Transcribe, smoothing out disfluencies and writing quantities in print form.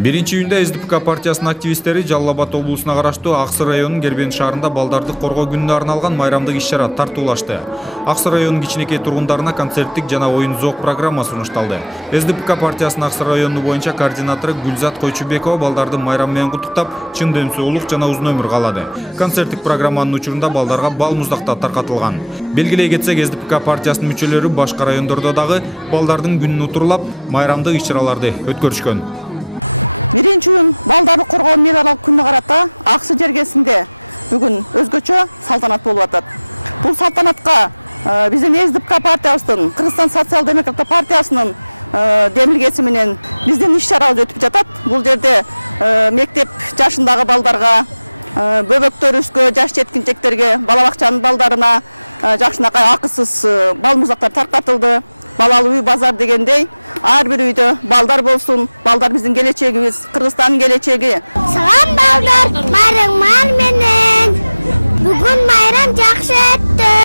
Биринчи июнда СДПК партиясынын активисттери Жалал Абад облусуна караштуу Аксы районунун Кербен шаарында балдарды коргоо күнүнө арналган майрамдык иш-чара тартуулашты. Аксы районунун кичинекей тургундарына концерттик жана оюн зоок программа сунушталды. СДПК партиясынын Аксы району боюнча координатору Гүлзат Койчубекова балдарды майрам менен куттуктап, чын дөнсү улук жана узун өмүр каалады. Концерттик программанын учурунда балдарга бал муздактар таркатылган. Белгилей кетсек, СДПК партиясынын мүчөлөрү башка райондордо дагы балдардын күнүн утурлап, майрамдык иш-чараларды өткөрүшкөн. Биринчи июн балдарды коргоо мейрамдык күнүнө карата Аксы жергесинде бүгүн өзгөчө салтанат болуп атат. Бул салтанатка биздин СДПК партиябыздын, Кыргызстан социал-демократтык партиясынын демилгеси менен биздин иш-чарабыз өтүп жатат. Бул жерде мектеп жашындагы балдарга, бөбөктөрүбүзгө, жаш жеткинчектерге, бала бакчанын балдарына жакшынакай акысыз бал муздактар таркатылды. Балалы үй базар дегендей, ар бир үйдө балдар болсун. Балдар биздин келечегибиз, Кыргызстандын келечеги. Салам балдар,